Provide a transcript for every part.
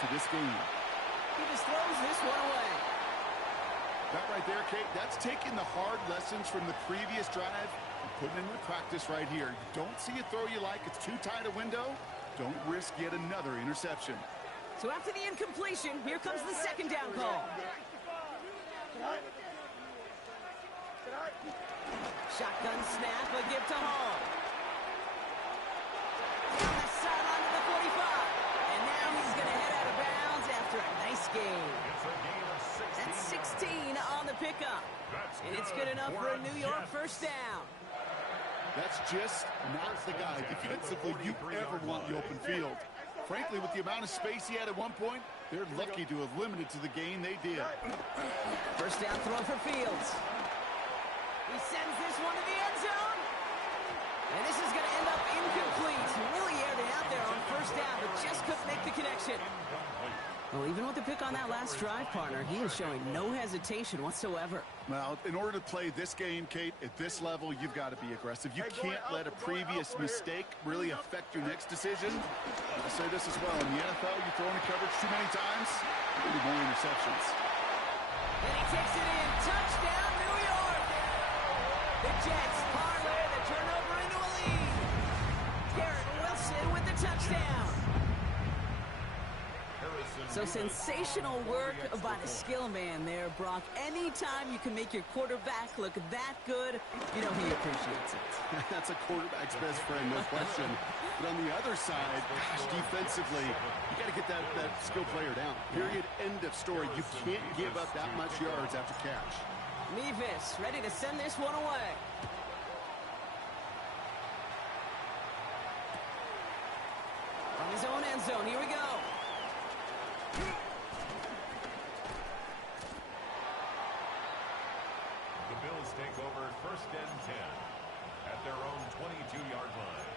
to this game. He just throws this one away. That right there, Kate, that's taking the hard lessons from the previous drive and putting it into practice right here. You don't see a throw you like, it's too tight a window, don't risk yet another interception. So after the incompletion, here comes the second down call. Shotgun snap, a give to Hall. Down the sideline to the 45. And now he's going to head out of bounds after a nice game. That's 16 on the pickup. And it's good enough for a New York first down. That's just not the guy defensively you ever want in the open field. Frankly, with the amount of space he had at one point, they're lucky to have limited to the gain they did. First down throw for Fields. He sends this one to the end zone. And this is going to end up incomplete. Really aired it out there on first down, but just couldn't make the connection. Well, even with the pick on that last drive, partner, he is showing no hesitation whatsoever. Well, in order to play this game, Kate, at this level, you've got to be aggressive. You can't let a previous mistake really affect your next decision. I'll say this as well. In the NFL, you throw into coverage too many times, you'll be more interceptions. And he takes it in. Touchdown, New York! The Jets parlay the turnover into a lead. Garrett Wilson with the touchdown. So sensational work by the skill man there, Brock. Anytime you can make your quarterback look that good, you know he appreciates it. That's a quarterback's best friend, no question. But on the other side, gosh, defensively, you got to get that skill player down. Period, end of story. You can't give up that much yards after catch. Levis ready to send this one away. From his own end zone, here we go. The Bills take over first and 10 at their own 22-yard line.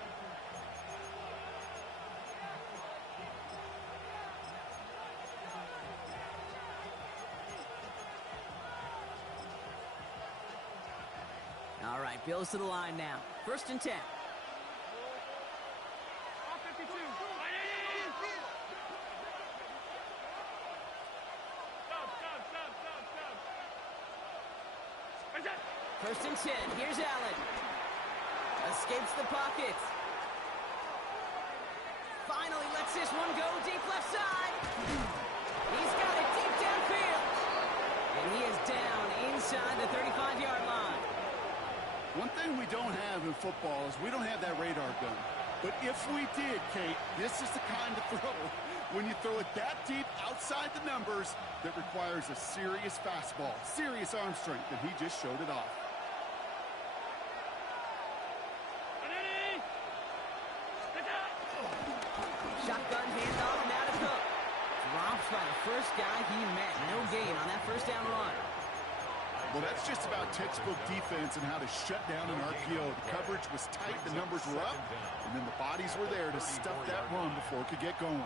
All right, Bills to the line now. First and 10. First and 10. Here's Allen. Escapes the pocket. Finally lets this one go deep left side. He's got it deep downfield. And he is down inside the 35-yard line. One thing we don't have in football is we don't have that radar gun. But if we did, Kate, this is the kind of throw, when you throw it that deep outside the numbers, that requires a serious fastball, serious arm strength, and he just showed it off. Shotgun handoff, now to Cook. Drops by the first guy he met. No gain on that first down run. Well, that's just about textbook defense and how to shut down an RPO. The coverage was tight, the numbers were up, and then the bodies were there to stuff that run before it could get going.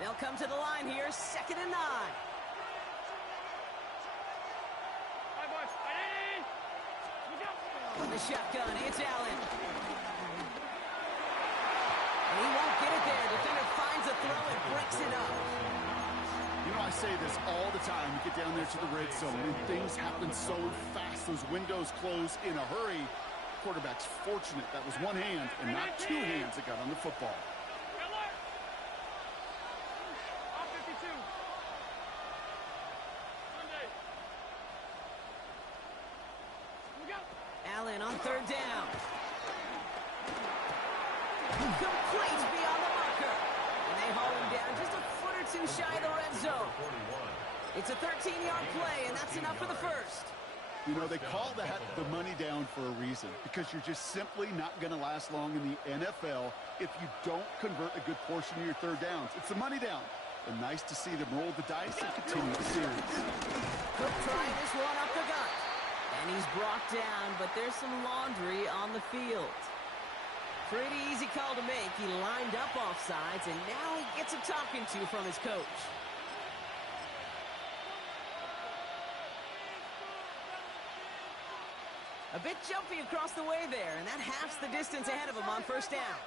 They'll come to the line here, 2nd and 9. From the shotgun, it's Allen. And he won't get it there. Defender finds a throw and breaks it up. You know, I say this all the time. You get down there to the red zone, and things happen so fast. Those windows close in a hurry. Quarterback's fortunate that was one hand and not two hands that got on the football. Allen on 3rd down. Complete beyond the marker. And they haul him down just a foot or two shy of the red zone. It's a 13-yard play, and that's enough for the first. You know, they call that the money down for a reason, because you're just simply not going to last long in the NFL if you don't convert a good portion of your third downs. It's the money down. And nice to see them roll the dice and continue the series. Cook trying this one up the gut. And he's brought down, but there's some laundry on the field. Pretty easy call to make. He lined up offsides, and now he gets a talking to from his coach. A bit jumpy across the way there, and that halves the distance ahead of him on first down.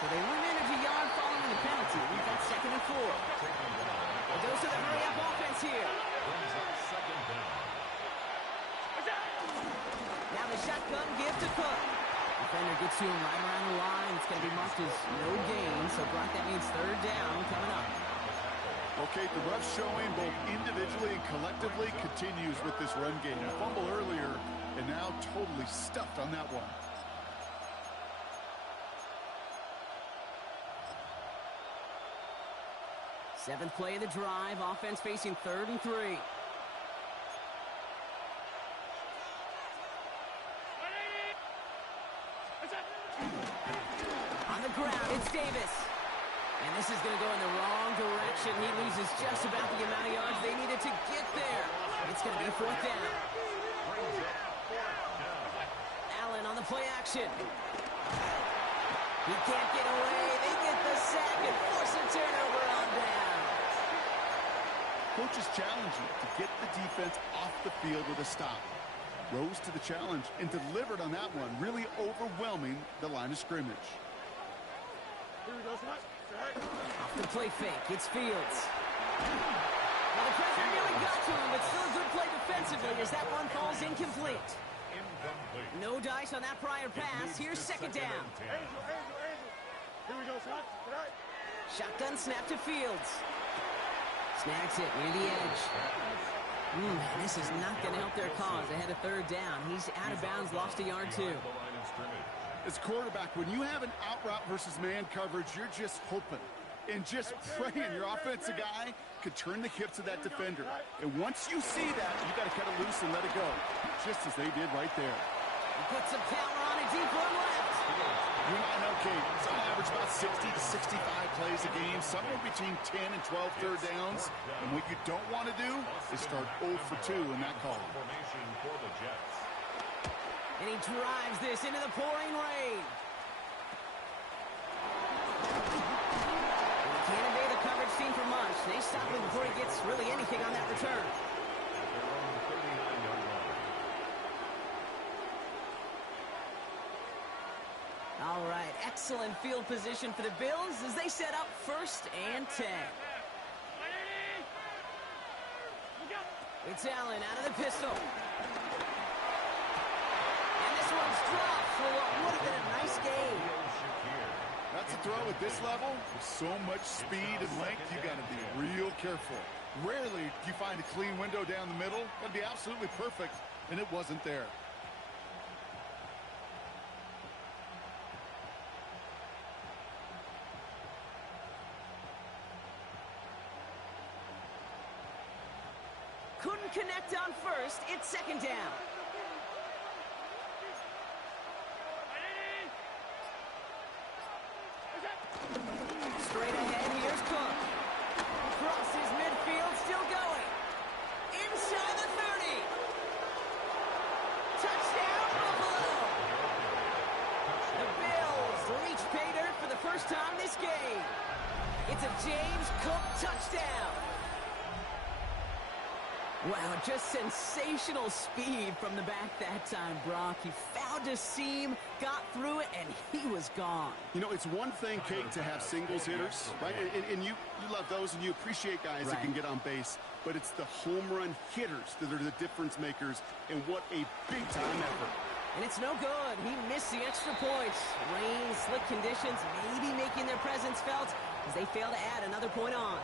So they re-manage a yard following the penalty. We've got 2nd and 4. It goes to the hurry-up offense here. Now the shotgun give to Cook. Defender gets to him right around the line. It's going to be marked as no gain. So, Brock, that means 3rd down coming up. Okay, the rough showing both individually and collectively continues with this run game. A fumble earlier, and now totally stuffed on that one. Seventh play of the drive. Offense facing 3rd and 3. On the ground, it's Davis. And this is going to go in the wrong direction. He loses just about the amount of yards they needed to get there. It's going to be 4th down. Allen on the play action. He can't get away. They get the sack and force a turnover on down. Coaches challenge you to get the defense off the field with a stop. Rose to the challenge and delivered on that one, really overwhelming the line of scrimmage. Off the play fake, it's Fields. Well, the pressure nearly got to him, but still a good play defensively as that one falls incomplete. No dice on that prior pass. Here's 2nd down. Shotgun snap to Fields. Snags it near the edge. This is not going to help their cause. Ahead of 3rd down. He's out of bounds, lost a yard too. As quarterback, when you have an out route versus man coverage, you're just hoping and just praying your offensive guy could turn the hips of that defender. And once you see that, you got to cut it loose and let it go, just as they did right there. He puts some power on it, deep one left. You and I know, Kate, it's on average about 60 to 65 plays a game, somewhere between 10 and 12 third downs. And what you don't want to do is start 0 for 2 in that call. And he drives this into the pouring rain. And he can't evade the coverage team for much. They stop him before he gets really anything on that return. All right, excellent field position for the Bills as they set up 1st and 10. It's Allen out of the pistol. And this one's dropped for what would have been a nice game. That's a throw at this level. With so much speed and length, you got to be real careful. Rarely do you find a clean window down the middle. That'd be absolutely perfect, and it wasn't there. Couldn't connect on 1st. It's 2nd down. Straight ahead, here's Cook. Crosses midfield, still going. Inside the 30. Touchdown, Buffalo. The Bills reach pay dirt for the first time this game. It's a James Cook touchdown. Wow, just sensational speed from the back that time, Brock. He found a seam, got through it, and he was gone. You know, it's one thing, Kate, to have singles hitters, right? And you love those, and you appreciate guys that can get on base. But it's the home run hitters that are the difference makers, and what a big-time effort. And it's no good. He missed the extra points. Rain, slick conditions, maybe making their presence felt as they fail to add another point on.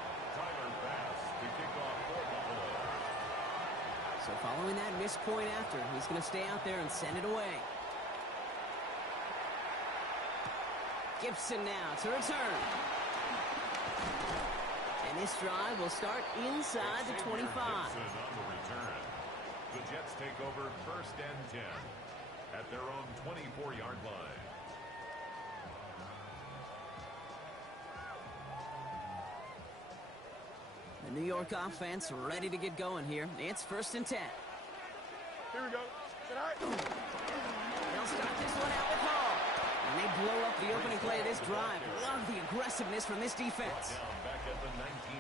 So following that missed point after, he's going to stay out there and send it away. Gibson now to return. And this drive will start inside the 25. On the return. The Jets take over 1st and 10 at their own 24-yard line. The New York offense ready to get going here. It's 1st and 10. Here we go. They'll start this one out with Hall. And they blow up the opening play of this drive. Love the aggressiveness from this defense.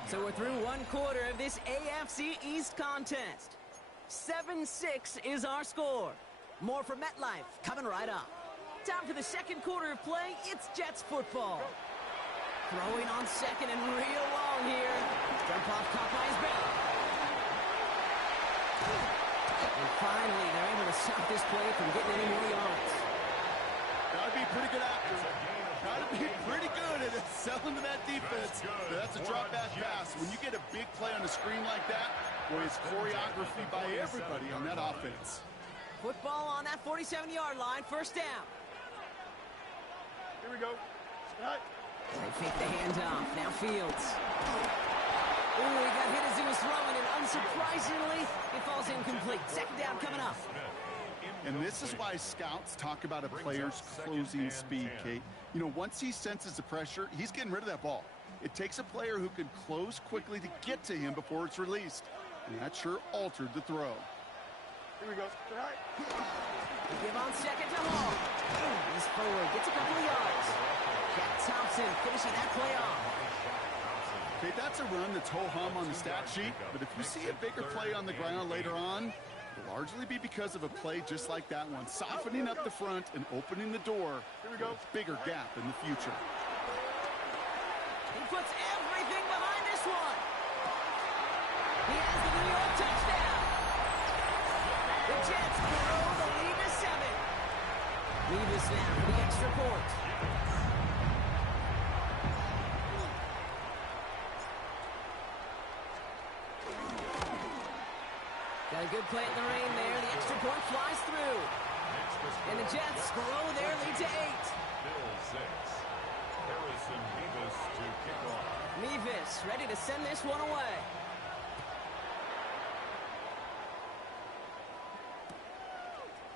So we're through one quarter of this AFC East contest. 7-6 is our score. More for MetLife coming right up. Time for the second quarter of play. It's Jets football. Throwing on second and real long here. Jump off caught by his back. And finally, they're able to stop this play from getting any more yards. Gotta be a pretty good actor. Gotta be pretty good at selling to that defense. That's a drop back pass. When you get a big play on the screen like that, boy, it's choreography by everybody on that offense. Football on that 47-yard line, first down. Here we go. They fake the handoff. Now Fields. Ooh, he got hit as he was throwing, and unsurprisingly, it falls incomplete. Second down coming up. And this is why scouts talk about a player's closing speed, Kate. You know, once he senses the pressure, he's getting rid of that ball. It takes a player who can close quickly to get to him before it's released. And that sure altered the throw. Here we go. Give on second to Hall. He's forward, gets a couple of yards. Jack Thompson finishing that play off. Okay, that's a run that's ho-hum on the stat sheet, but if you see a bigger play on the ground later on, it'll largely be because of a play just like that one, softening up the front and opening the door for a bigger gap in the future. He puts everything behind this one. He has the New York touchdown. The Jets grow the lead to 7. Leave us now for the extra point. Got a good play in the rain there. The extra point flies through. And the Jets grow their lead to 8. Bill 6. Harrison Mevis to kick off. Mevis ready to send this one away.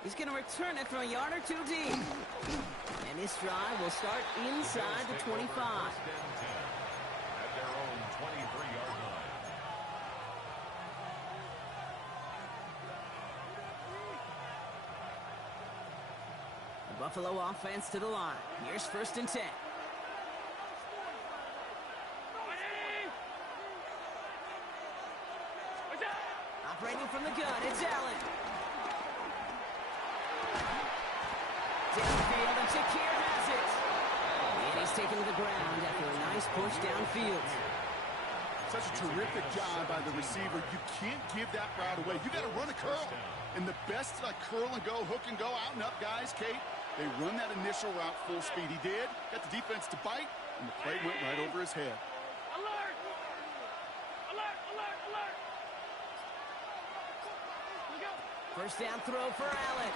He's going to return it from a yard or two deep. And this drive will start inside the 25. At their own 23-yard line. The Buffalo offense to the line. Here's first and 10. Operating from the gun, it's Allen. Downfield, and Shakir has it. And he's taken to the ground after a nice push downfield. Such a terrific job by the receiver. You can't give that route away. You got to run a curl. And the best curl and go, hook and go, out and up guys, Kate, they run that initial route full speed. He did. Got the defense to bite, and the play went right over his head. Alert! Alert! Alert! Alert! First down throw for Allen.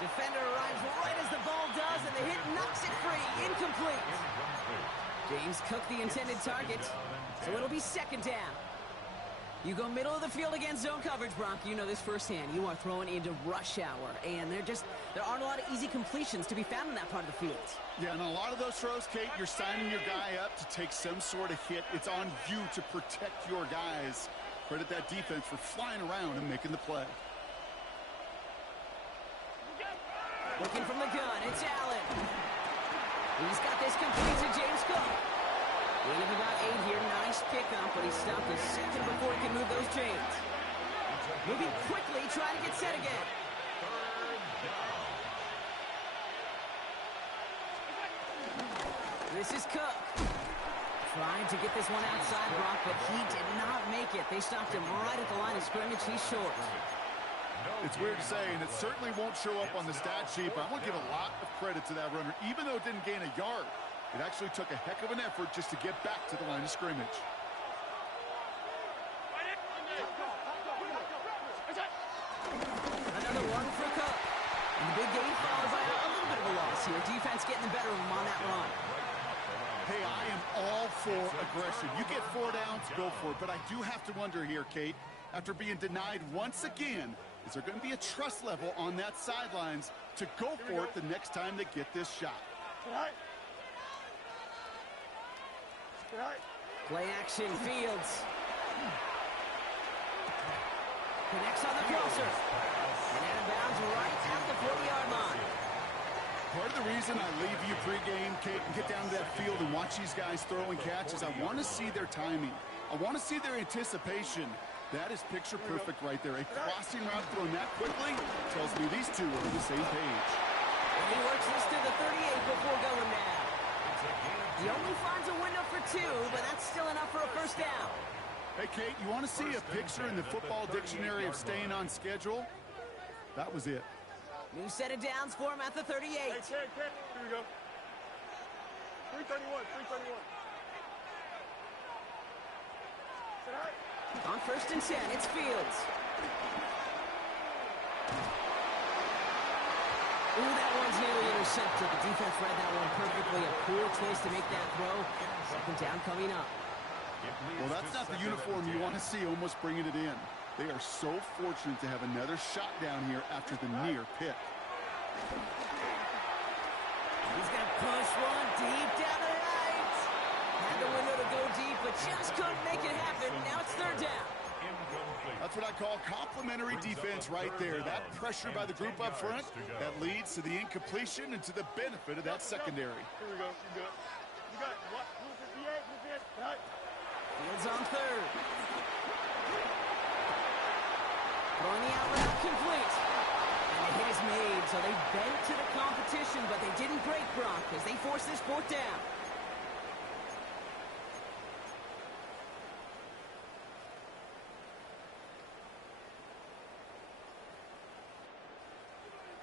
Defender arrives right as the ball does, and the hit knocks it free. Incomplete. James Cook, the intended target, so it'll be second down. You go middle of the field against zone coverage, Brock. You know this firsthand. You are throwing into rush hour, and there aren't a lot of easy completions to be found in that part of the field. Yeah, and a lot of those throws, Kate, you're signing your guy up to take some sort of hit. It's on you to protect your guys. Credit that defense for flying around and making the play. Looking from the gun, it's Allen. He's got this complete to James Cook. Gain of about 8 here. Nice pickup, but he stopped a second before he can move those chains. Moving quickly, trying to get set again. This is Cook. Trying to get this one outside, Brock, but he did not make it. They stopped him right at the line of scrimmage. He's short. It's weird to say, and it certainly won't show up on the stat sheet, but I want to give a lot of credit to that runner. Even though it didn't gain a yard, it actually took a heck of an effort just to get back to the line of scrimmage. Another one for Cook. And the big gain followed by a little bit of a loss here. Defense getting the better of him on that run. Hey, I am all for aggression. You get 4 downs, go for it. But I do have to wonder here, Kate, after being denied once again, is there going to be a trust level on that sidelines to go for it the next time they get this shot? Play action, Fields. Connects on the crosser. And out of bounds right at the 40-yard line. Part of the reason I leave you pregame, Kate, and get down to that field and watch these guys throw and catch is I want to see their timing. I want to see their anticipation. That is picture perfect right there. A crossing route thrown that quickly tells me these two are on the same page. And he works this to the 38 before going down. He only finds a window for 2, but that's still enough for a first down. Hey, Kate, you want to see a picture in the football dictionary of staying on schedule? That was it. New set of downs for him at the 38. Hey, here we go. 331, 331. On first and 10, it's Fields. Ooh, that one's nearly intercepted. The defense read that one perfectly. A cool choice to make that throw. Second down coming up. Well, that's not the uniform you want to see almost bringing it in. They are so fortunate to have another shot down here after the near pick. He's going to push one deep down the right. Had the window to go deep, but just couldn't make it happen. Now it's third down. That's what I call complimentary defense right there. That pressure by the group up front, that leads to the incompletion and to the benefit of that secondary. Here we go. You got it. You got it. What? 58, 58. Right. Fields on third. Throwing the out route complete. And the hit is made, so they bent to the competition, but they didn't break Brock as they force this fourth down.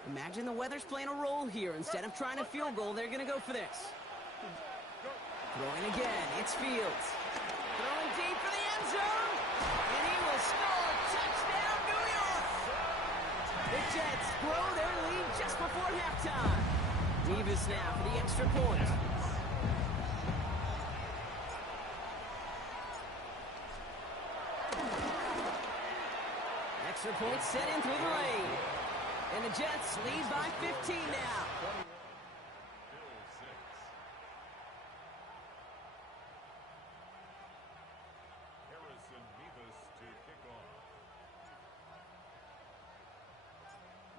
Imagine the weather's playing a role here. Instead of trying a field goal, they're going to go for this. Throwing again, it's Fields. Throwing deep for the end zone. And he will score. Touchdown, New York! The Jets grow their lead just before halftime. Davis now for the extra point. Extra point set in through the lane. And the Jets lead by 15 now.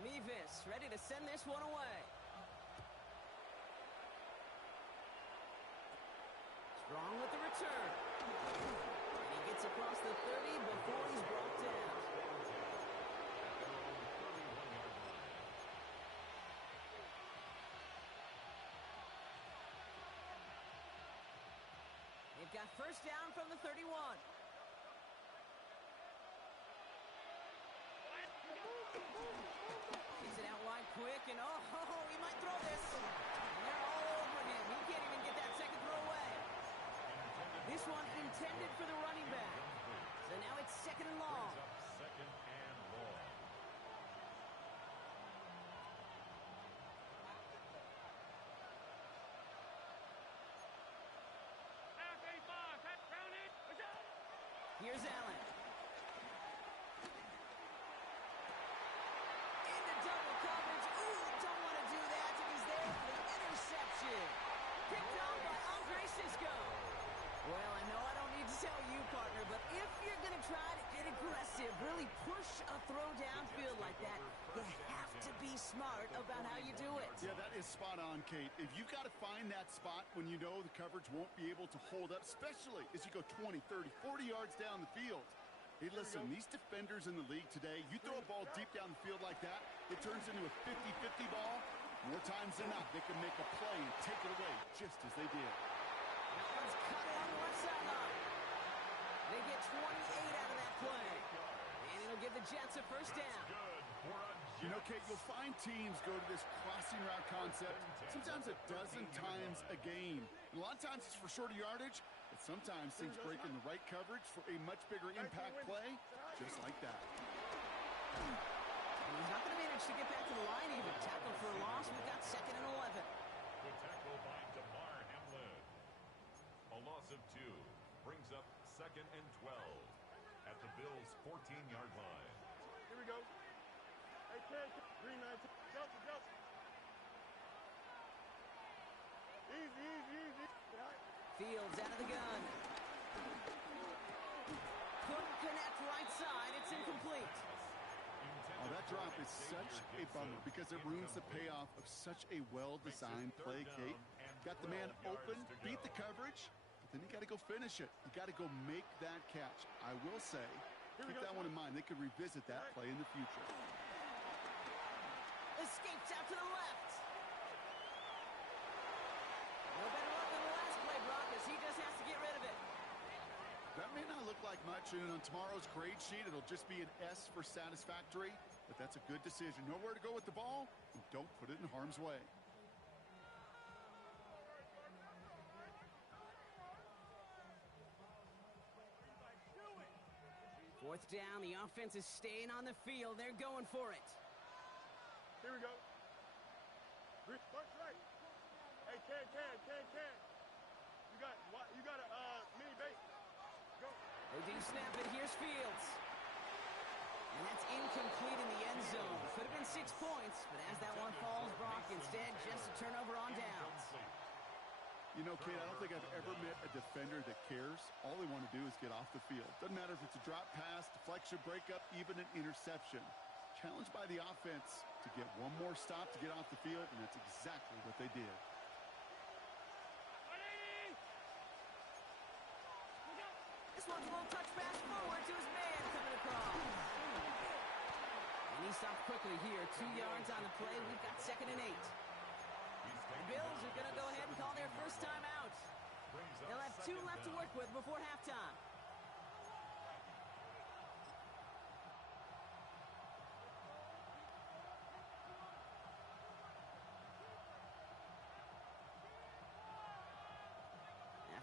Mevis ready to send this one away. Strong with the return. And he gets across the 30 before he's brought down. They've got first down from the 31. Gets it out wide quick, and he might throw this. And they're all over him. He can't even get that second throw away. This one intended for the running back. So now it's second and long. Here's Allen. Into double coverage. Ooh, don't want to do that, and he's there for the interception. Picked up by Andre Cisco. Well, I know I don't need to tell you, partner, but if you're going to try to get aggressive, really push a throw downfield like that, you have to be smart about how you do it. Yeah, that is spot on, Kate. If you've got to find that spot when you know the coverage won't be able to hold up, especially as you go 20, 30, 40 yards down the field. Hey, listen, these defenders in the league today, you throw a ball deep down the field like that, it turns into a 50-50 ball. More times than not, they can make a play and take it away just as they did. That one's cut on the left sideline. They get 28 out of that play. And it'll give the Jets a first down. You know, Kate, you'll find teams go to this crossing route concept sometimes a dozen times a game. And a lot of times it's for shorter yardage, but sometimes things break in the right coverage for a much bigger impact play, just like that. And he's not going to manage to get back to the line even. Tackle for a loss. We've got second and 11. The tackle by DeMar Hamlin. A loss of 2 brings up second and 12 at the Bills' 14-yard line. Here we go. Hey, kid, 319. Delta, Delta. Easy, easy, easy. Fields out of the gun. Couldn't connect right side. It's incomplete. Oh, that drop is is such a bummer because it ruins the payoff of such a well-designed play, Kate. Got the man open, beat the coverage, but then you got to go finish it. You got to go make that catch. I will say, keep that one in mind. They could revisit that play in the future. Escapes out to the left. No better luck than the last play, Brock, as he just has to get rid of it. That may not look like much, and on tomorrow's grade sheet, it'll just be an S for satisfactory, but that's a good decision. Nowhere to go with the ball, and don't put it in harm's way. Fourth down, the offense is staying on the field. They're going for it. Here we go. March right. Hey, Ken. You got a mini bait. Go. They do snap it. Here's Fields. And that's incomplete in the end zone. Could have been 6 points, but as that one falls, Brock, instead just a turnover on downs. You know, Kate, I don't think I've ever met a defender that cares. All they want to do is get off the field. Doesn't matter if it's a drop pass, deflection, breakup, even an interception. Challenged by the offense to get one more stop to get off the field, and that's exactly what they did. This one's a little touch pass forward to his man coming across. And he stopped quickly here. 2 yards on the play. We've got 2nd and 8. The Bills are going to go ahead and call their first time out. They'll have 2 left to work with before halftime.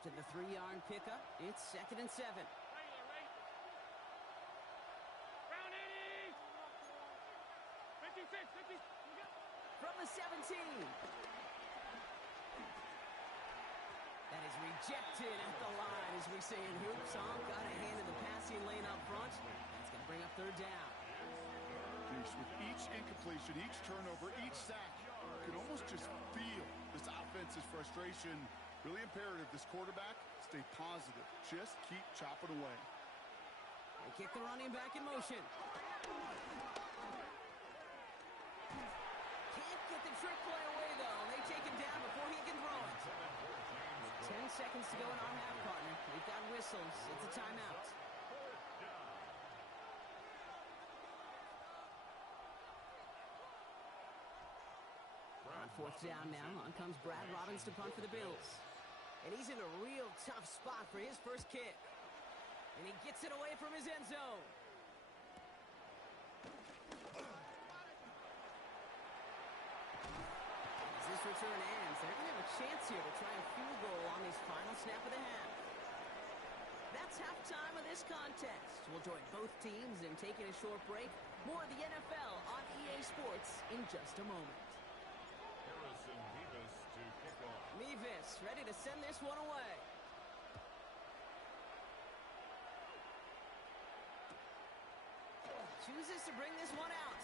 After the 3-yard pickup, it's 2nd and 7. Round 80. 56. From the 17. That is rejected at the line, as we say in hoops. Got a hand in the passing lane up front. That's going to bring up 3rd down. With each incompletion, each turnover, each sack, you can almost just feel this offense's frustration. Really imperative, this quarterback, stay positive. Just keep chopping away. They kick the running back in motion. Can't get the trick play away, though. They take him down before he can throw it. 10 seconds to go in our half, partner. We've got whistles. It's a timeout. On 4th down now, on comes Brad Robbins to punt for the Bills. And he's in a real tough spot for his first kick. And he gets it away from his end zone. As this return ends, they're going to have a chance here to try a field goal on this final snap of the half. That's halftime of this contest. We'll join both teams in taking a short break. More of the NFL on EA Sports in just a moment. Mevis ready to send this one away. Chooses to bring this one out.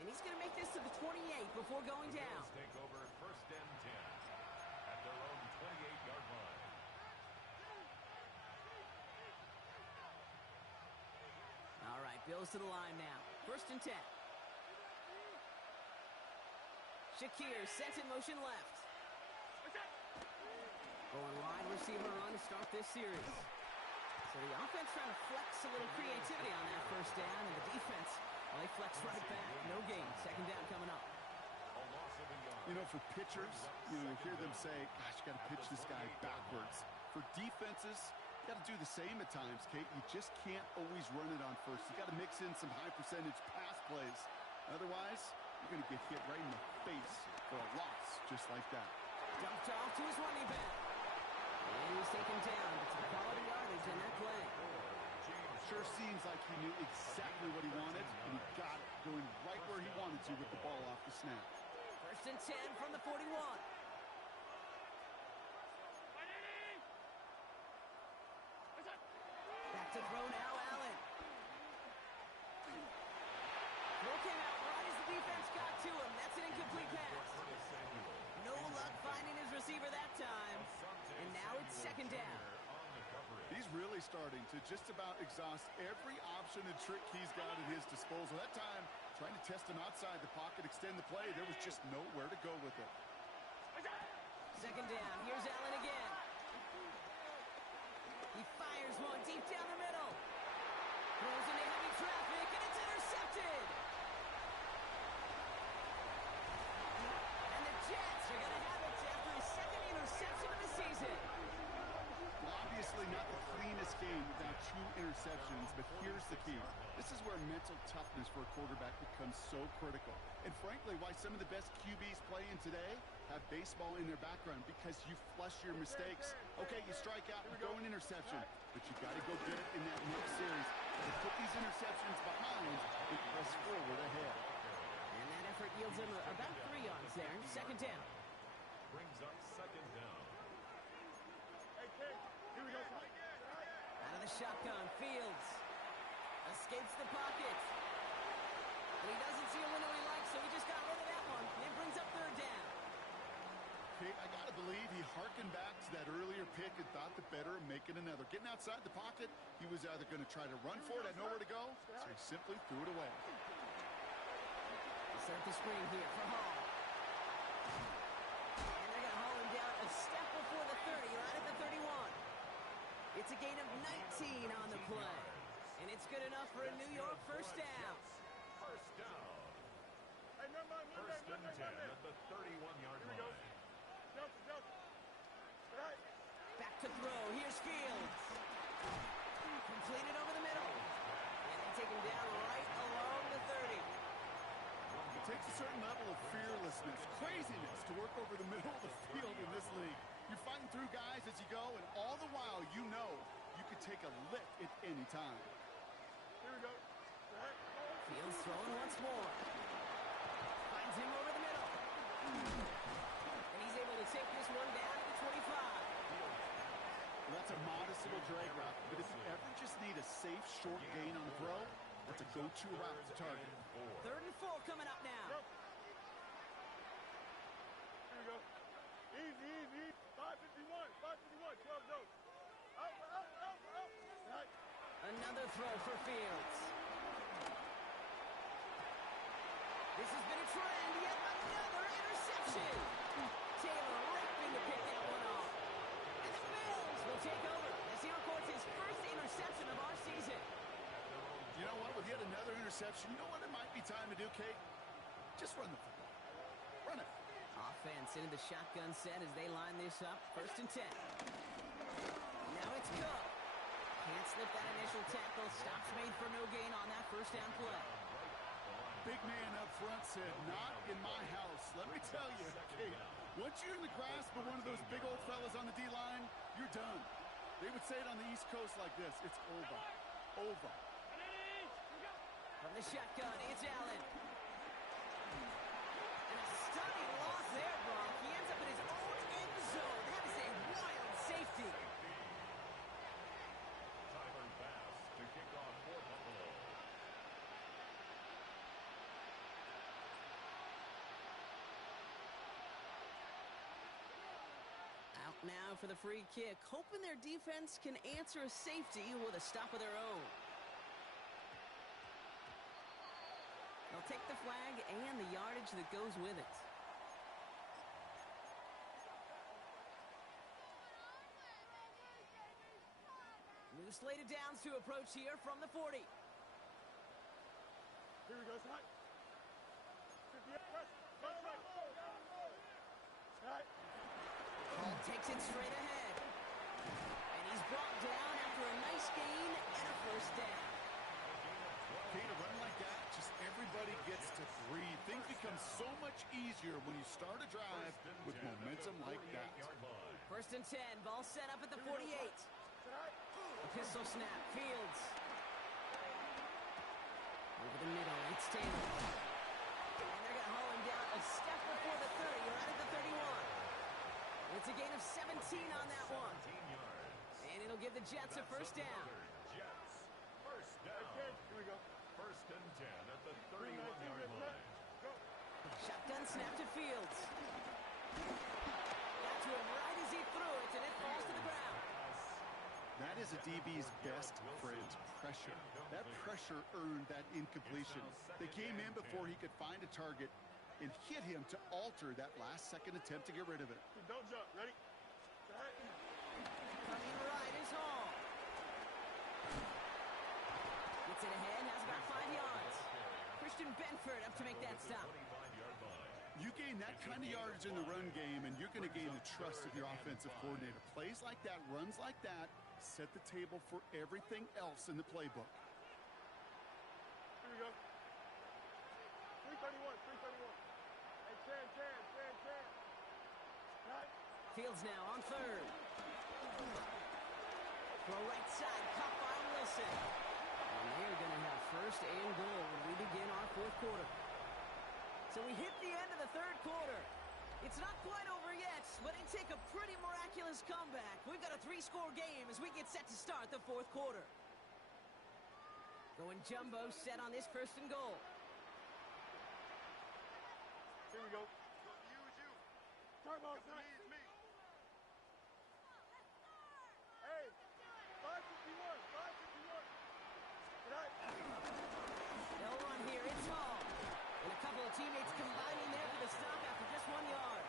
And he's going to make this to the 28 before going down. Take over 1st and 10 at their own 28-yard line. All right, Bills to the line now. 1st and 10. Shakir sent in motion left. Going wide receiver run to start this series. So the offense trying to flex a little creativity on that 1st down, and the defense, well, they flex right back. No gain. 2nd down coming up. You know, for pitchers, you hear them say, gosh, you got to pitch this guy backwards. For defenses, you got to do the same at times, Kate. You just can't always run it on first. You got to mix in some high-percentage pass plays. Otherwise, you're going to get hit right in the face for a loss just like that. Dumped off to his running back. And he's taken down. It's a quality yardage on that play. Sure seems like he knew exactly what he wanted, and he got it, going right where he wanted to with the ball off the snap. 1st and 10 from the 41. Back to throw now, Allen. Throw came out right as the defense got to him. That's an incomplete pass. No luck finding his receiver that time. And now it's 2nd down. He's really starting to just about exhaust every option and trick he's got at his disposal. That time, trying to test him outside the pocket, extend the play, there was just nowhere to go with it. Second down. Here's Allen again. He fires one deep down the middle. Throws into heavy traffic, and it's intercepted. And the Jets are going to have it after his second interception of the season. Well, obviously not the cleanest game without 2 interceptions, but here's the key. This is where mental toughness for a quarterback becomes so critical. And frankly, why some of the best QBs playing today have baseball in their background, because you flush your mistakes. Okay, you strike out, you throw an interception, but you got to go get it in that next series. To put these interceptions behind and press forward ahead. And that effort yields him about 3 yards there. Second down. Brings up second down. Hey, kid, here we go. Out of the shotgun, Fields escapes the pocket. And he doesn't see a window he likes, so he just got rid of that one. And it brings up third down. Okay, I got to believe he harkened back to that earlier pick and thought the better of making another. Getting outside the pocket, he was either going to try to run for it, had nowhere to go, so he simply threw it away. They set the screen here for Hall. And they're going to haul him down a step before the 30, right at the 31. It's a gain of 19 on the play. And it's good enough for a New York first down. First down. Hey, never mind, First and 10 at the 31-yard Here we go. line. Delta. Right. Back to throw. Here's Fields. Completed over the middle. And they take him down right along the 30. It takes a certain level of fearlessness, craziness to work over the middle of the field in this league. You're fighting through guys as you go, and all the while you know you could take a lick at any time. Here we go. Right. Fields throwing once more. Finds him over the middle. And he's able to take this one down to the 25. Well, that's a modest little drag route, but if you ever just need a safe, short gain on the throw, that's a go-to route to target. Third and 4 coming up now. Here we go. Easy. 551. 12 goes. Out. Right. Another throw for Fields. This has been a trend. Yet another interception. Taylor racing to pick that one off. And the Bills will take over as he records his first interception of our season. You know what? With yet another interception, you know what it might be time to do, Kate? Just run the football. Run it. Offense into the shotgun set as they line this up. First and 10. Now it's Cook. Can't slip that initial tackle. Stops made for no gain on that first down play. Big man up front said, not in my house. Let me tell you, Kate, once you're in the grasp of one of those big old fellas on the D-line, you're done. They would say it on the East Coast like this. It's over. Over. From the shotgun, it's Allen. And a stunning loss there, Brock. He ends up in his own end zone. That is a wild safety. Tyler Bass to kick off for Buffalo. Out now for the free kick, hoping their defense can answer a safety with a stop of their own. They'll take the flag and the yardage that goes with it. New slate of downs to approach here from the 40. Here we go. Right. 58. Press. Right. Right. Hall takes it straight ahead. And he's brought down after a nice gain and a first down. Kate, a run like that, just everybody gets to breathe. Things become so much easier when you start a drive with momentum like that. First and 10, ball set up at the 48. A pistol snap, Fields. Over the middle, it's Taylor. And they're going to haul him down a step before the 30, right at the 31. It's a gain of 17 on that one. And it'll give the Jets a first down. Jets, first down. Here we go. First and 10 at the 31-yard line. Go. Shotgun snap to Fields. Got to him right as he threw it, and it falls to the ground. That That is a DB's best friend, pressure. That pressure earned that incompletion. They came in before he could find a target and hit him to alter that last-second attempt to get rid of it. Don't jump. Ready? Coming right is Hall. Gets it ahead, has about 5 yards. Christian Benford up to make that stop. You gain that kind of yardage in the run game, and you're going to gain the trust of your offensive coordinator. Plays like that, runs like that, set the table for everything else in the playbook. Here we go. 331, 331. Hey, Chan. Right. Fields now on third. Throw right side, caught by Wilson. And they're going to have first and goal when we begin our fourth quarter. So we hit the end of the third quarter. It's not quite over yet, but it take a pretty miraculous comeback. We've got a 3-score game as we get set to start the fourth quarter. Going jumbo set on this first and goal. Here we go. Use you. Turbo, it's me. Hey, 551. Right. They'll run here. It's Hall. And a couple of teammates combining there for the stop after just 1 yard.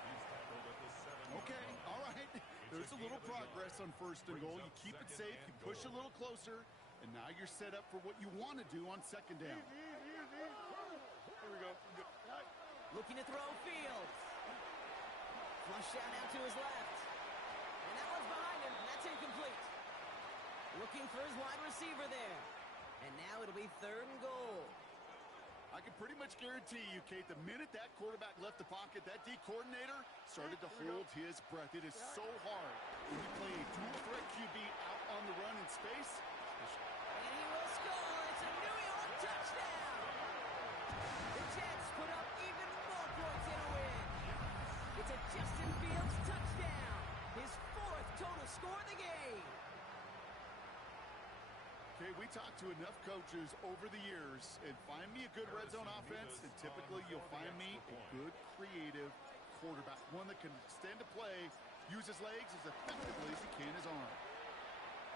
Okay, all right. There's a little progress on first and goal. You keep it safe, you push a little closer, and now you're set up for what you want to do on second down. Easy. Here we go. Right. Looking to throw Fields. Flush out now to his left. And that one's behind him. That's incomplete. Looking for his wide receiver there. And now it'll be third and goal. I can pretty much guarantee you, Kate, the minute that quarterback left the pocket, that D coordinator started to hold his breath. It is so hard when you play a dual-threat QB out on the run in space. And he will score. It's a New York touchdown. The Jets put up even more points in a win. It's a Justin Fields touchdown. His 4th total score of the game. Okay, we talked to enough coaches over the years, and find me a good red zone offense, and typically you'll find me a good, creative quarterback, one that can extend a play, use his legs as effectively as he can his arm.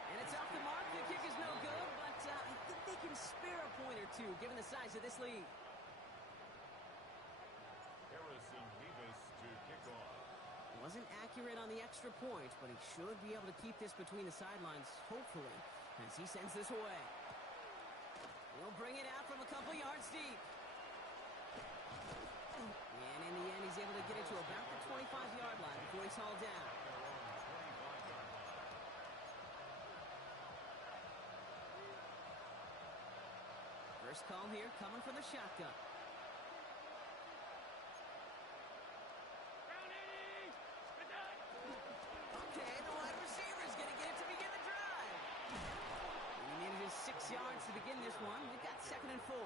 And it's off the mark. The kick is no good, but I think they can spare a point or two, given the size of this lead. Harrison Davis to kick off. Wasn't accurate on the extra point, but he should be able to keep this between the sidelines, hopefully, as he sends this away. He'll bring it out from a couple yards deep. And in the end, he's able to get it to about the 25-yard line before he's hauled down. First call here coming from the shotgun. Okay, the wide receiver's going to get it to begin the drive. He needed his 6 yards to begin this one. We've got 2nd and 4.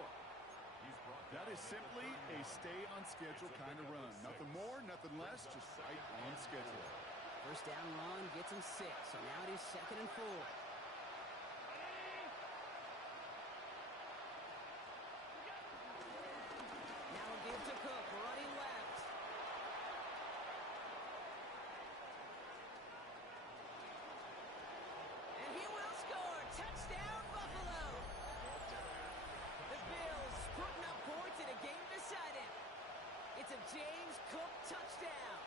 That is simply a stay-on-schedule kind of run. Nothing more, nothing less, just right on schedule. First down run gets him 6, so now it is 2nd and 4. Now a give to Cook, running left. And he will score. Touchdown, Buffalo. The Bills putting up points in a game decided. It's a James Cook touchdown.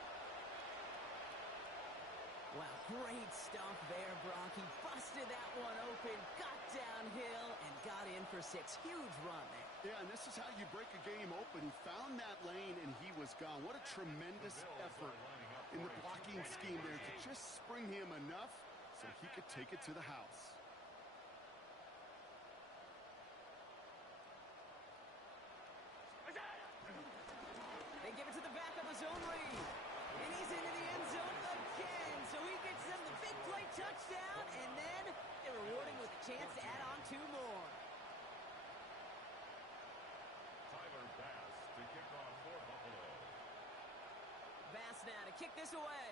Wow, great stuff there, Brock. He busted that one open, got downhill, and got in for 6. Huge run there. Yeah, and this is how you break a game open. He found that lane, and he was gone. What a tremendous effort in the blocking scheme there to just spring him enough so he could take it to the house. They give it to the back of his own read. And he's into the end zone again. So he gets them the big play touchdown, and then they reward him with a chance to add on 2 more. Tyler Bass to kick off for Buffalo. Bass now to kick this away.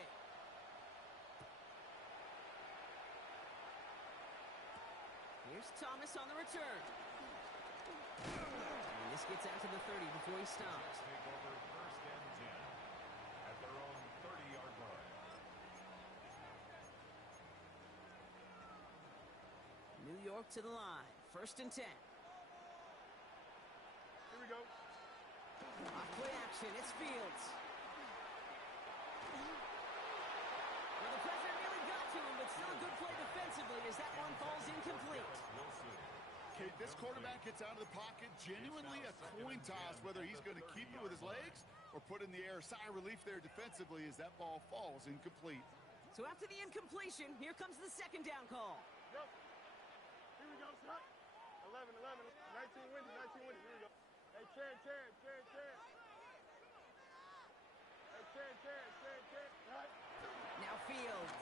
Here's Thomas on the return. And this gets out to the 30 before he stops. Take over 1st and 10 at their own 30-yard line. New York to the line. 1st and 10. Here we go. Off play action. It's Fields. Well, the pressure nearly got to him, but still a good play defensively as that one falls incomplete. Okay, this quarterback gets out of the pocket, genuinely a coin toss whether he's going to keep it with his legs or put in the air. Sigh of relief there defensively as that ball falls incomplete. So after the incompletion, here comes the 2nd down call. Go. Here we go, son. 11, 11, 19 windy, 19 windy. Here we go. Hey, Chad. Hey, Chad. Right. Now Fields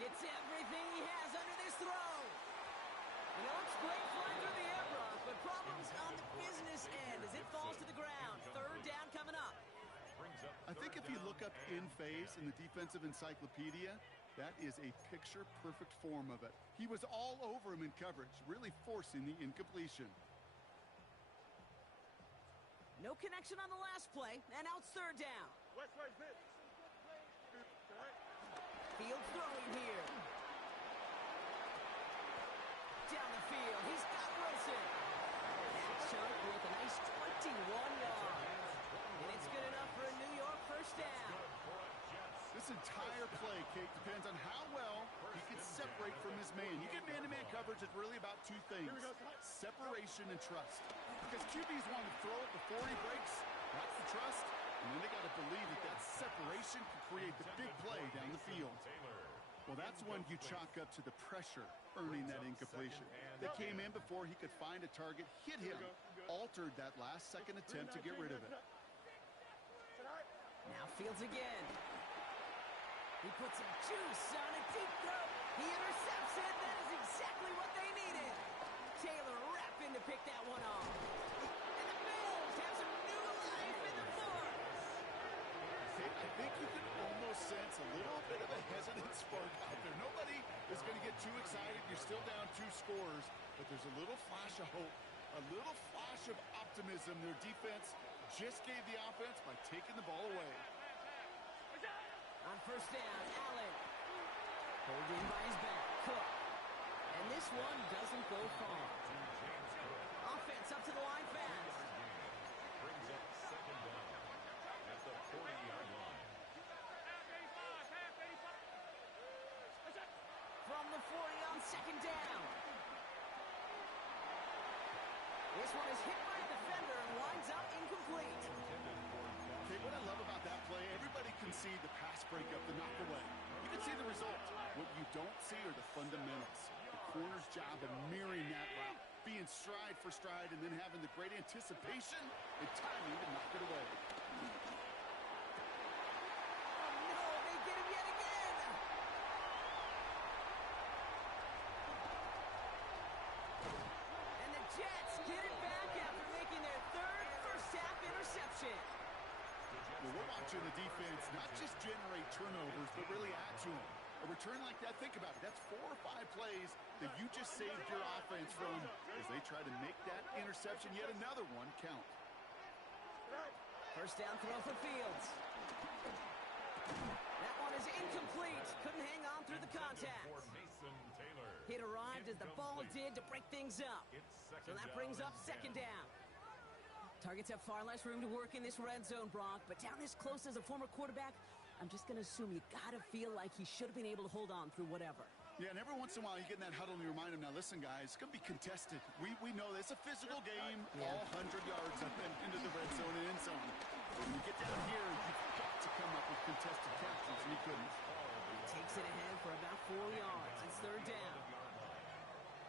gets everything he has under this throw. It looks great flying through the air, Brock, but problems on the business end as it falls to the ground. 3rd down coming up. I think if you look up in phase in the defensive encyclopedia, that is a picture-perfect form of it. He was all over him in coverage, really forcing the incompletion. No connection on the last play, and now it's 3rd down. West this. Right. Fields throwing here. Down the field, he's got Wilson. That chunk with a nice 21 yards. And it's good enough for a New York 1st down. This entire play, Kate, depends on how well he can separate from his man. You get man-to-man coverage, it's really about 2 things. Separation and trust. Because QBs want to throw it before he breaks. That's the trust. And then they got to believe that that separation can create the big play down the field. Well, that's when you chalk up to the pressure earning that incompletion. They came in before he could find a target, hit him, altered that last-second attempt to get rid of it. Now Fields again. He puts some juice on a deep throw. He intercepts it. That is exactly what they needed. Taylor rapping to pick that one off. And the Bills have some new life in the fourth. I think you can almost sense a little bit of a hesitant spark out there. Nobody is going to get too excited. You're still down 2 scores, but there's a little flash of hope, a little flash of optimism. Their defense just gave the offense by taking the ball away. On 1st down, Allen. Holding by his back, Cook. And this one doesn't go far. Offense up to the line fast. Brings up 2nd down at the 40-yard line. From the 40 on 2nd down. This one is hit by a defender and winds up incomplete. Okay, what I love about that play, everybody can see the pass breakup, the knock away. You can see the result. What you don't see are the fundamentals. The corner's job of mirroring that route, being stride for stride, and then having the great anticipation and timing to knock it away. Oh no, they get him yet again. And the Jets get it back after making their 3rd first-half interception. Well, we're watching the defense not just generate turnovers, but really add to them. A return like that, think about it. That's 4 or 5 plays that you just saved your offense from as they try to make that interception, yet another one, count. 1st down throw for Fields. That one is incomplete. Couldn't hang on through the contact. It arrived as the ball did to break things up. So that brings up 2nd down. Targets have far less room to work in this red zone, Brock, but down this close as a former quarterback, I'm just going to assume you got to feel like he should have been able to hold on through whatever. Yeah, and every once in a while you get in that huddle and you remind him, now listen, guys, it's going to be contested. We know this. It's a physical game, all 100 yards up and into the red zone and end zone. When you get down here, you've got to come up with contested captures, and he couldn't. He takes it ahead for about 4 yards. It's 3rd down.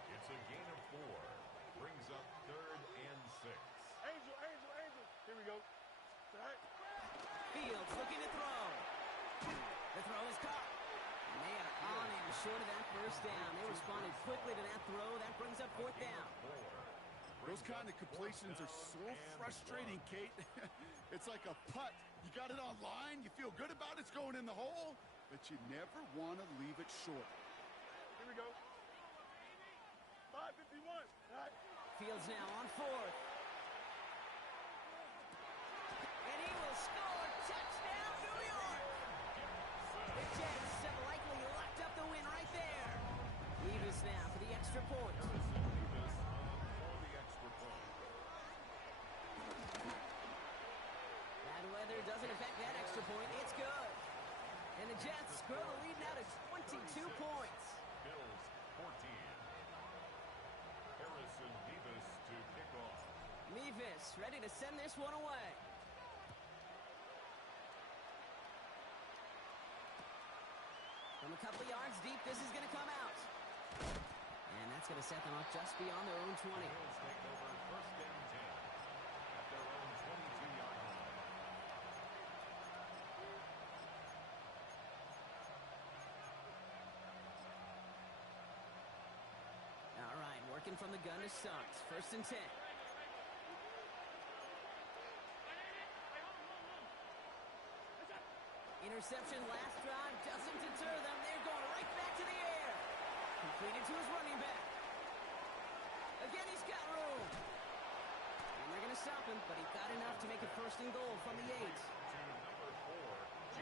It's a gain of 4. Brings up 3rd and 6. Angel. Here we go. Right. Fields looking to throw. The throw is caught. And they are on him short of that 1st down. They responded quickly to that throw. That brings up 4th down. Those kind of completions are so frustrating, Kate. It's like a putt. You got it on line. You feel good about it's going in the hole, but you never want to leave it short. Here we go. 5:51. Right. Fields now on 4th. And he will score. Touchdown, New York. The Jets have likely locked up the win right there. Leave us now for the extra Davis ready to send this one away. From a couple yards deep, this is going to come out. And that's going to set them up just beyond their own 20. Bills take over first and 10 at their own 22-yard line. All right, working from the gun to start. First and 10. Interception last drive doesn't deter them. They're going right back to the air. Completed to his running back. Again, he's got room. And they're going to stop him, but he got enough to make it first and goal from the 8. To number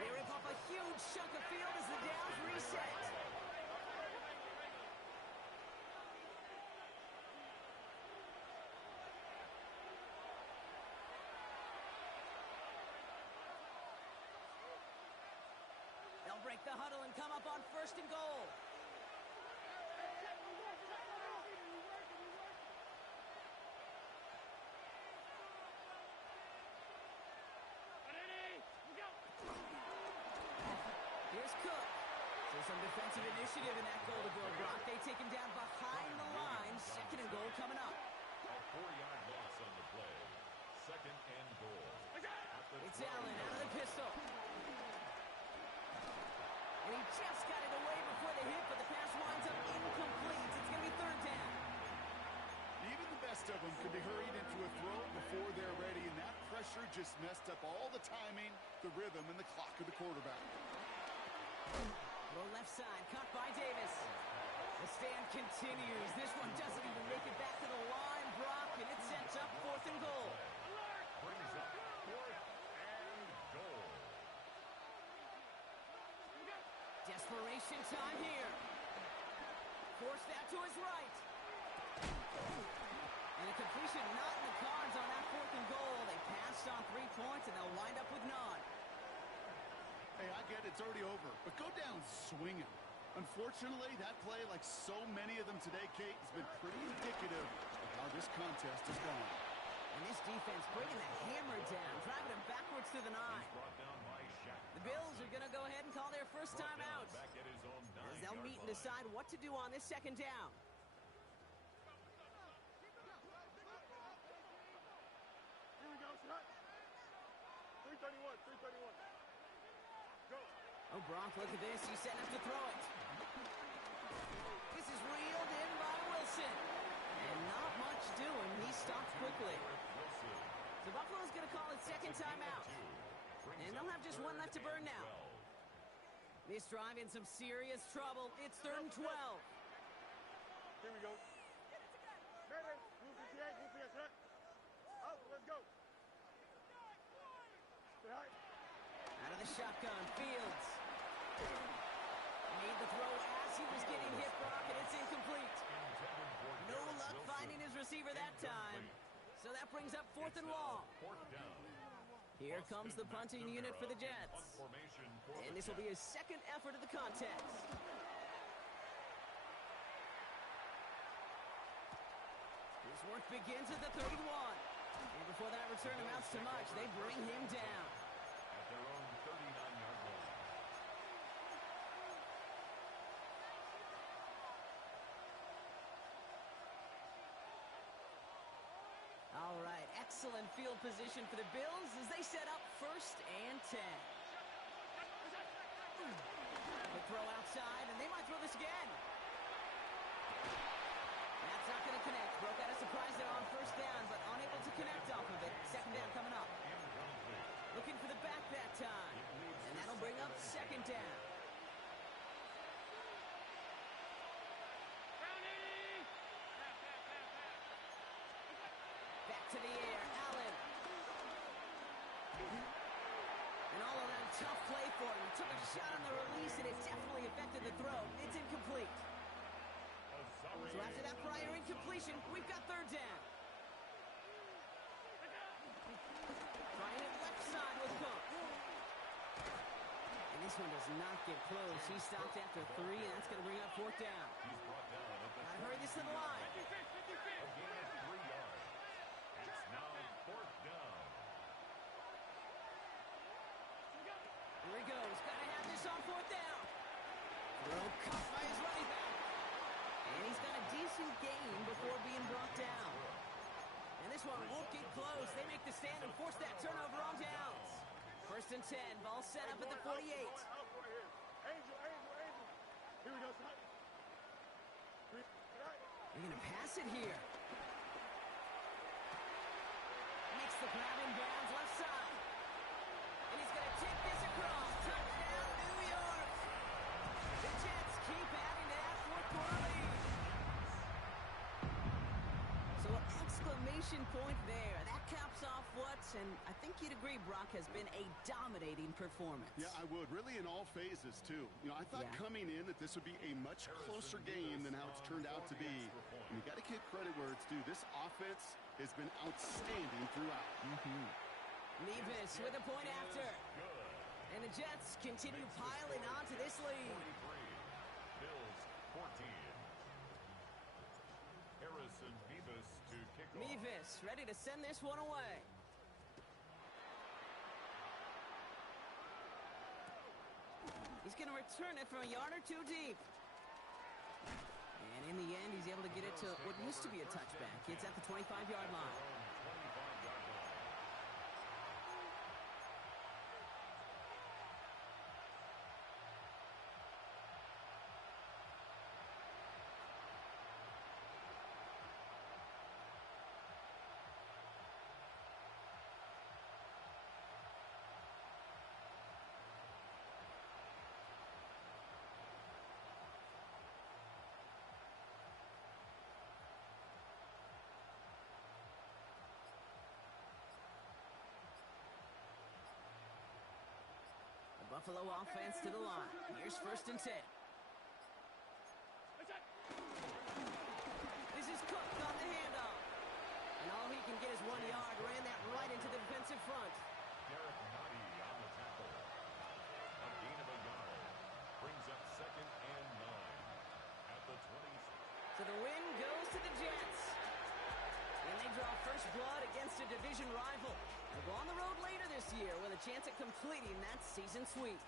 4. They rip off a huge chunk of field as the downs reset. They'll break the huddle and come up on first and goal. Here's Cook. So some defensive initiative in that goal to go, Brock. They take him down behind the line. Second and goal coming up. A 4-yard loss on the play. Second and goal. It's Allen out of the pistol. And he just got it away before the hit, but the pass winds up incomplete. It's going to be third down. Even the best of them could be hurried into a throw before they're ready, and that pressure just messed up all the timing, the rhythm, and the clock of the quarterback. Low left side, caught by Davis. The stand continues. This one doesn't even make it back to the line, Brock, and it sets up fourth and goal. Brings up fourth and goal. Desperation time here. Forced out to his right. And a completion not in the cards on that fourth and goal. They passed on 3 points, and they'll wind up with none. Hey, I get it's already over, but go down swinging. Unfortunately, that play, like so many of them today, Kate, has been pretty indicative of how this contest has gone. And this defense bringing the hammer down, driving him backwards to the 9. He's brought down by Shaq. The Bills are going to go ahead and call their first time out, Back at his own as they'll 9-yard meet and line. decide what to do on this second down. Here we go, shot. 331, 331. Go. Oh, Brock, look at this. He's setting up to throw it. This is reeled in by Wilson. And not much doing. He stopped quickly. So Buffalo's going to call it second timeout. And they'll have just one left to burn now. This drive in some serious trouble. It's third and 12. Here we go. Ready? Move this head, move this head. Out, let's go. Stay high. Out of the shotgun, Fields. Made the throw as he was getting hit, Brock, and it's incomplete. No luck finding his receiver that time. So that brings up fourth and long. Here comes the punting unit for the Jets. And this will be his second effort of the contest. His work begins at the 31. And before that return amounts to much, they bring him down. At their own 39-yard line. All right, excellent field position for the Bills as they set up first and 10. The throw outside, and they might throw this again. That's not going to connect. Broke out a surprise there on first down, but unable to connect off of it. Second down coming up. Looking for the back that time. And that'll bring up second down. Back to the air, Allen. An all-around tough play for him. He took a shot on the release, and it definitely affected the throw. It's incomplete. So after that prior incompletion, we've got third down. Trying it left side with Cook. And this one does not get close. He stopped after 3, and that's going to bring up fourth down. He's brought down at the I hurry this to the line. again at 3 yards. It's now 4th Broke cut by his running back. And he's got a decent gain before being brought down. And this one won't get close. They make the stand and force that turnover on downs. 1st and 10, ball set up at the 48. Angel. Here we go, son. They're going to pass it here. Makes the grab in bounds left side. And he's going to take this across. Touchdown, New York. The Jets keep adding to that fourth-quarter lead. So an exclamation point there. That caps off what, and I think you'd agree, Brock, has been a dominating performance. Yeah, I would. Really in all phases, too. You know, I thought coming in that this would be a much closer game than how it's turned out to be. And you got to give credit where it's due. This offense has been outstanding throughout. Nevis with a point after. And the Jets continue piling on to this lead. Bills 14. Harrison Nevis to kick off. Nevis ready to send this one away. He's going to return it from a yard or two deep. And in the end, he's able to get it to what used to be a touchback. It's at the 25-yard line. Buffalo offense to the line. Here's 1st and 10. This is Cook on the handoff. And all he can get is 1 yard. Ran that right into the defensive front. Derek Nottie on the tackle. A gain of a yard. Brings up 2nd and 9. At the 20. So the win goes to the Jets. And they draw first blood against a division rival. They'll go on the road later this year with a chance at completing that season sweep.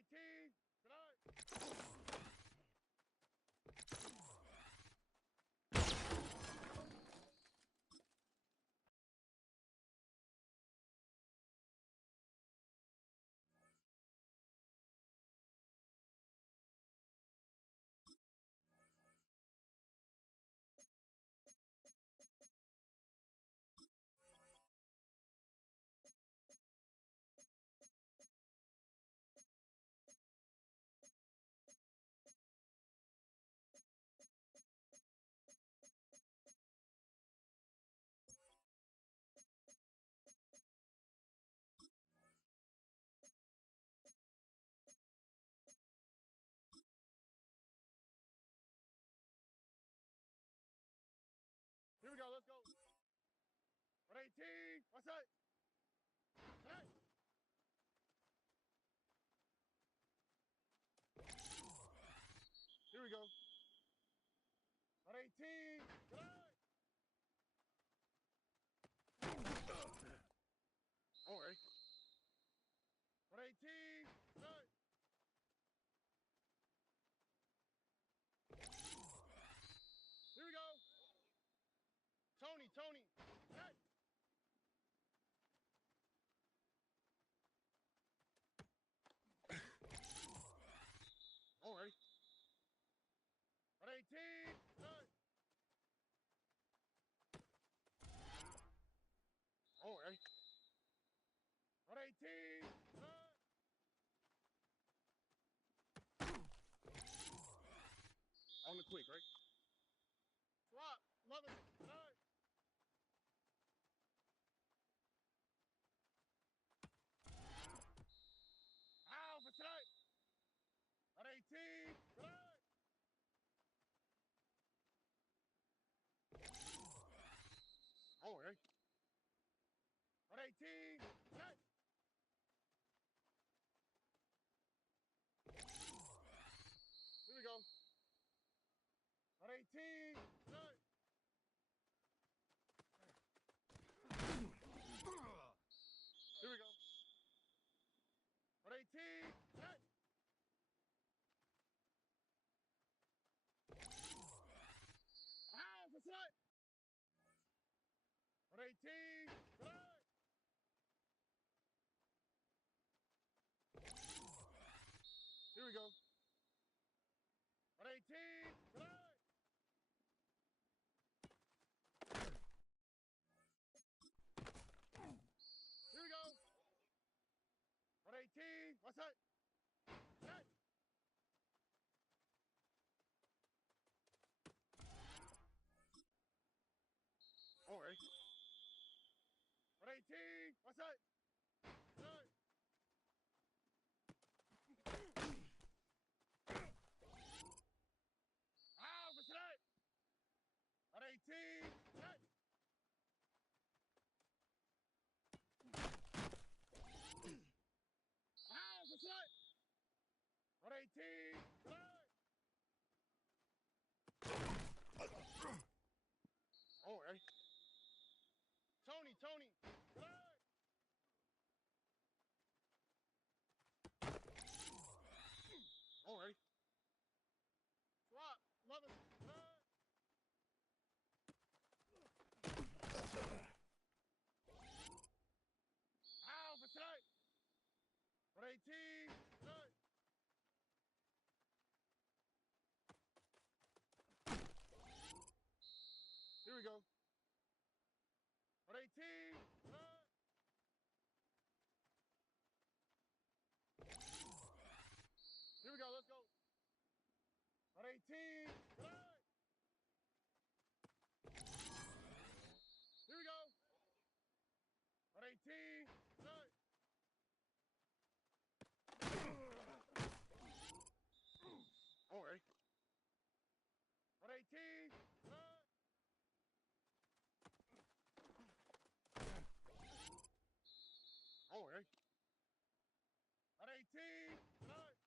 18. Good night. Here we go. Let's go. 18. What's that? Hey. Here we go. 18. Good night. All right. 18. Good night. Here we go. Tony. Hey. All right. 18. Good night. All right. 18. Good night. On the quick, right? Swap. Love it. Good night. Alpha tonight. 18. Good night. All right. 18. Good night. Here we go. 18. Good night. Here we go. 18. Good night. Alpha tonight. 18. Good night. Here we go. 18. Good night. Here we go. 18. What's that? Hey. All right. 18. What's that? Good night. Alpha tonight. 18. Good night. Alpha tonight. 18. Good night. All right. Tony. Good night. All right. Swap. Love it. Good night. Alpha tonight. 18. Good night. Here we go. 18. Good night. Here we go. Let's go. 18. Good night. Here we go. 18. Good night. All right. 18. Good night. All right. 18. Good night.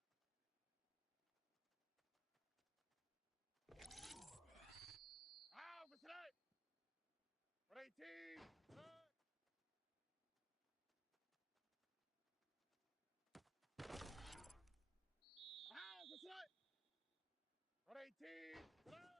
Alpha tonight. 18. Good night. 19.